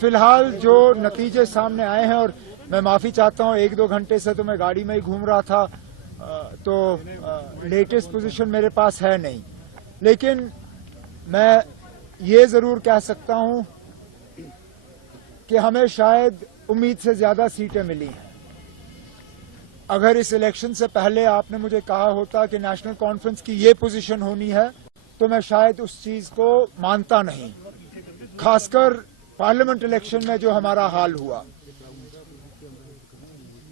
फिलहाल जो नतीजे सामने आए हैं, और मैं माफी चाहता हूं, 1-2 घंटे से तो मैं गाड़ी में ही घूम रहा था, तो लेटेस्ट पोजीशन मेरे पास है नहीं, लेकिन मैं ये जरूर कह सकता हूं कि हमें शायद उम्मीद से ज्यादा सीटें मिली हैं। अगर इस इलेक्शन से पहले आपने मुझे कहा होता कि नेशनल कॉन्फ्रेंस की ये पोजीशन होनी है, तो मैं शायद उस चीज को मानता नहीं, खासकर पार्लियामेंट इलेक्शन में जो हमारा हाल हुआ।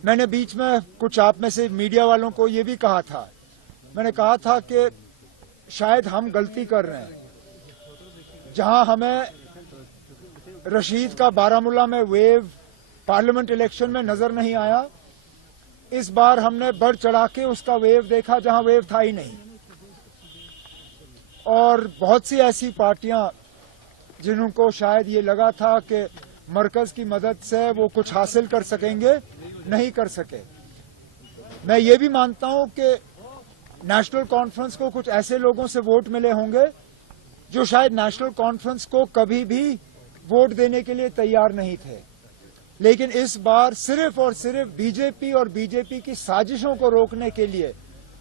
मैंने बीच में कुछ आप में से मीडिया वालों को ये भी कहा था, मैंने कहा था कि शायद हम गलती कर रहे हैं। जहां हमें रशीद का बारामूला में वेव पार्लियामेंट इलेक्शन में नजर नहीं आया, इस बार हमने बढ़ चढ़ा के उसका वेव देखा जहां वेव था ही नहीं। और बहुत सी ऐसी पार्टियां जिनको शायद ये लगा था कि मरकज की मदद से वो कुछ हासिल कर सकेंगे, नहीं कर सके। मैं ये भी मानता हूं कि नेशनल कॉन्फ्रेंस को कुछ ऐसे लोगों से वोट मिले होंगे जो शायद नेशनल कॉन्फ्रेंस को कभी भी वोट देने के लिए तैयार नहीं थे, लेकिन इस बार सिर्फ और सिर्फ बीजेपी और बीजेपी की साजिशों को रोकने के लिए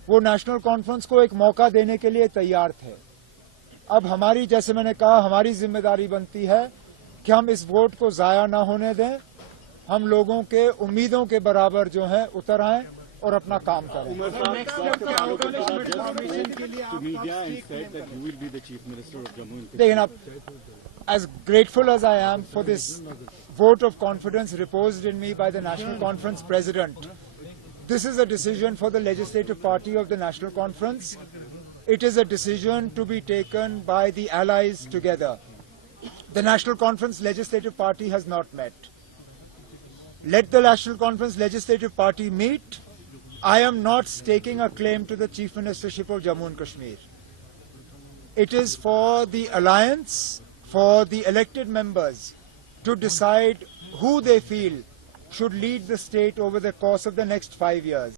वो नेशनल कॉन्फ्रेंस को एक मौका देने के लिए तैयार थे। अब हमारी, जैसे मैंने कहा, हमारी जिम्मेदारी बनती है कि हम इस वोट को जाया ना होने दें, हम लोगों के उम्मीदों के बराबर जो है उतर आएं और अपना काम करें। लेकिन अब as grateful as I am for this vote of confidence reposed in me by the National Conference President, this is a decision for the legislative party of the National Conference. It is a decision to be taken by the allies together. The National Conference Legislative Party has not met. Let the National Conference Legislative Party meet. I am not staking a claim to the Chief Ministership of Jammu and Kashmir. It is for the alliance, for the elected members to decide who they feel should lead the state over the course of the next 5 years.